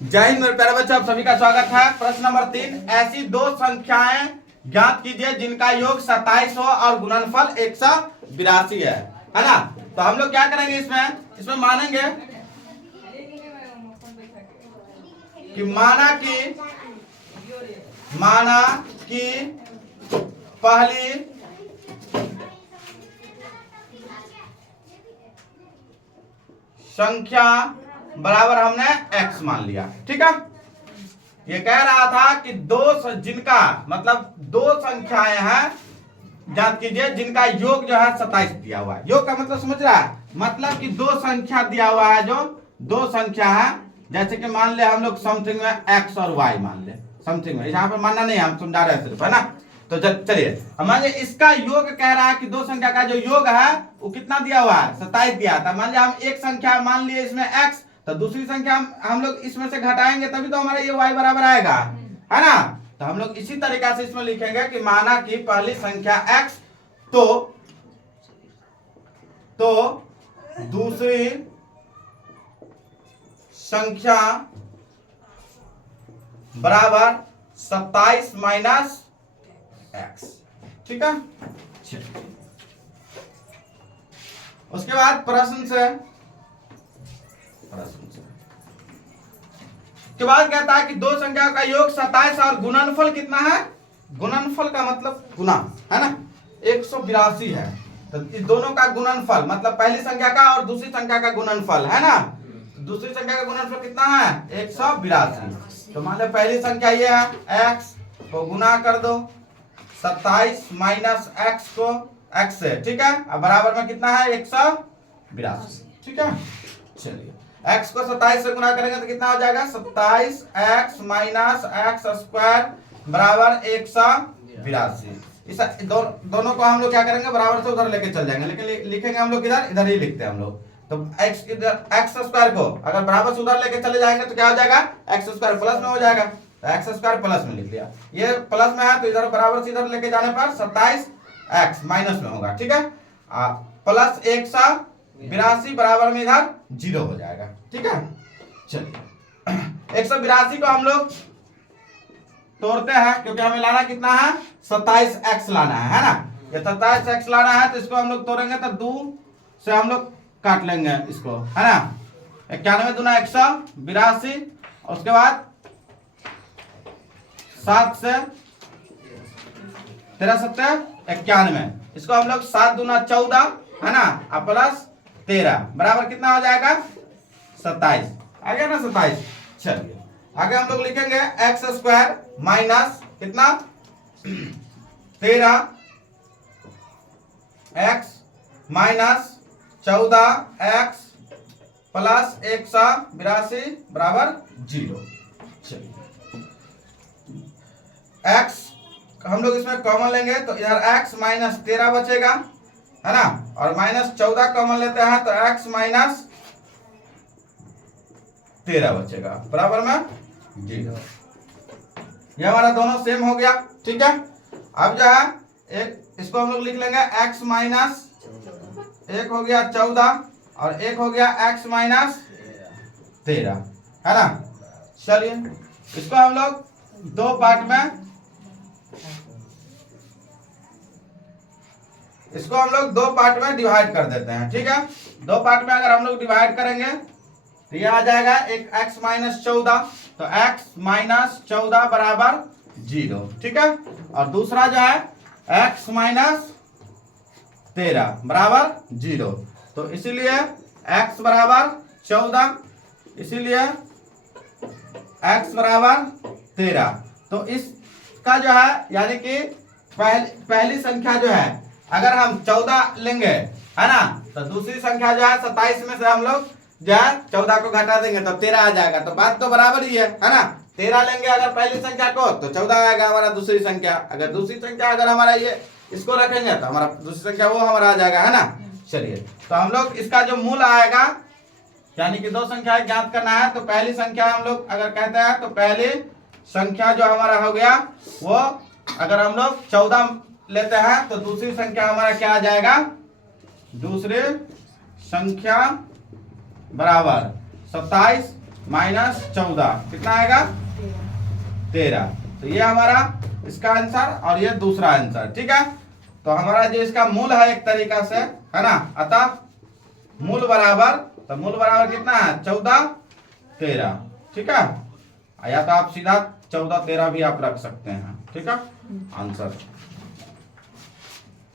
जय हिंद मेरे प्यारे बच्चों, आप सभी का स्वागत है। प्रश्न नंबर 3, ऐसी दो संख्याएं ज्ञात कीजिए जिनका योग 27 हो और गुणनफल 182 है ना। तो हम लोग क्या करेंगे, इसमें मानेंगे कि माना कि पहली संख्या बराबर हमने x मान लिया। ठीक है, ये कह रहा था कि जिनका मतलब दो संख्याएं हैं ज्ञात कीजिए जिनका योग जो है 27 दिया हुआ है। योग का मतलब समझ रहा है, मतलब कि दो संख्या दिया हुआ है, जो दो संख्या है, जैसे कि मान ले हम लोग समथिंग में x और y मान ले, समथिंग में, यहाँ पे मानना नहीं, हम समझा रहे हैं सिर्फ, है ना। तो चलिए मान लीजिए इसका योग कह रहा है कि दो संख्या का जो योग है वो कितना दिया हुआ है, 27 दिया था। मान लिया हम एक संख्या मान लिए इसमें x, तो दूसरी संख्या हम लोग इसमें से घटाएंगे तभी तो हमारा ये y बराबर आएगा, है ना। तो हम लोग इसी तरीका से इसमें लिखेंगे कि माना कि पहली संख्या x तो दूसरी संख्या बराबर 27 माइनस x। ठीक है, उसके बाद प्रश्न से के बाद कहता है कि दो संख्या का योग 27 और गुणनफल कितना है। गुणनफल का मतलब गुना, है ना, 182 है। तो इस दोनों का गुणनफल मतलब पहली संख्या का और दूसरी संख्या का गुणनफल, है ना। दूसरी संख्या का गुणनफल कितना है, 182। तो मान लो पहली संख्या ये है, x को गुना कर दो 27 माइनस x को x से, ठीक है, अब बराबर में कितना है 182। ठीक है, चलिए x को 27 से गुना करेंगे तो कितना हो जाएगा, 27x माइनस x स्क्वायर बराबर 182। इस दोनों को हम लोग क्या करेंगे, बराबर से उधर लेके चल जाएंगे, लेकिन लिखेंगे हम लोग इधर ही लिखते हैं हम लोग। तो x स्क्वायर को अगर बराबर से उधर लेके चले जाएंगे तो क्या हो जाएगा, x स्क्वायर प्लस में हो जाएगा। तो x स्क्वायर प्लस में लिख लिया, ये प्लस में है तो इधर बराबर से इधर लेके जाने पर 27x माइनस में होगा। ठीक है, प्लस 182 बराबर में इधर 0 हो जाएगा। ठीक है, चलिए 182 को हम लोग तोड़ते हैं क्योंकि हमें लाना कितना है, 27x लाना है ना। ये 27x लाना है तो इसको हम लोग तोड़ेंगे तो 2 से हम लोग काट लेंगे इसको, है ना। 91 दूना 182, और उसके बाद 7 से 13 7 91, इसको हम लोग 7 दूना 14, है ना, और प्लस 13 बराबर कितना हो जाएगा, 27 आ गया ना, 27। चलिए आगे हम लोग लिखेंगे एक्स स्क्वायर माइनस कितना 13 एक्स माइनस 14x प्लस 182 बराबर 0। चलिए x हम लोग इसमें कॉमन लेंगे तो इधर x माइनस 13 बचेगा, है ना, और माइनस 14 कॉमन लेते हैं तो x माइनस 13 बचेगा बराबर में 0। ये हमारा दोनों सेम हो गया। ठीक है, अब जो है एक इसको हम लोग लिख लेंगे x माइनस, एक हो गया 14 और एक हो गया x माइनस 13, है ना। चलिए इसको हम लोग दो पार्ट में डिवाइड कर देते हैं। ठीक है, दो पार्ट में अगर हम लोग डिवाइड करेंगे तो ये आ जाएगा एक x माइनस 14, तो x माइनस 14 बराबर 0। ठीक है, और दूसरा जो है x माइनस 13 बराबर 0, तो इसीलिए x बराबर 14, इसीलिए x बराबर 13। तो इसका जो है यानी कि पहली संख्या जो है अगर हम 14 लेंगे, है ना, तो दूसरी संख्या जो है 27 में से हम लोग जो है 14 को घटा देंगे तो 13 आ जाएगा। तो बात तो बराबर ही है ना। 13 लेंगे अगर पहली संख्या को तो 14 आएगा हमारा दूसरी संख्या। अगर दूसरी संख्या अगर हमारा ये इसको रखेंगे तो हमारा दूसरी संख्या वो हमारा आ जाएगा, है ना। चलिए तो हम लोग इसका जो मूल आएगा, यानी कि दो संख्या ज्ञात करना है, तो पहली संख्या हम लोग अगर कहते हैं तो पहली संख्या जो हमारा हो गया वो अगर हम लोग 14 लेते हैं तो दूसरी संख्या हमारा क्या आ जाएगा, दूसरी संख्या बराबर 27 माइनस 14 कितना आएगा 13। तो ये हमारा इसका आंसर और ये दूसरा आंसर। ठीक है, तो हमारा जो इसका मूल है एक तरीका से, है ना, अतः मूल बराबर, तो मूल बराबर कितना है 14 13। ठीक है, या तो आप सीधा 14 13 भी आप रख सकते हैं। ठीक है, आंसर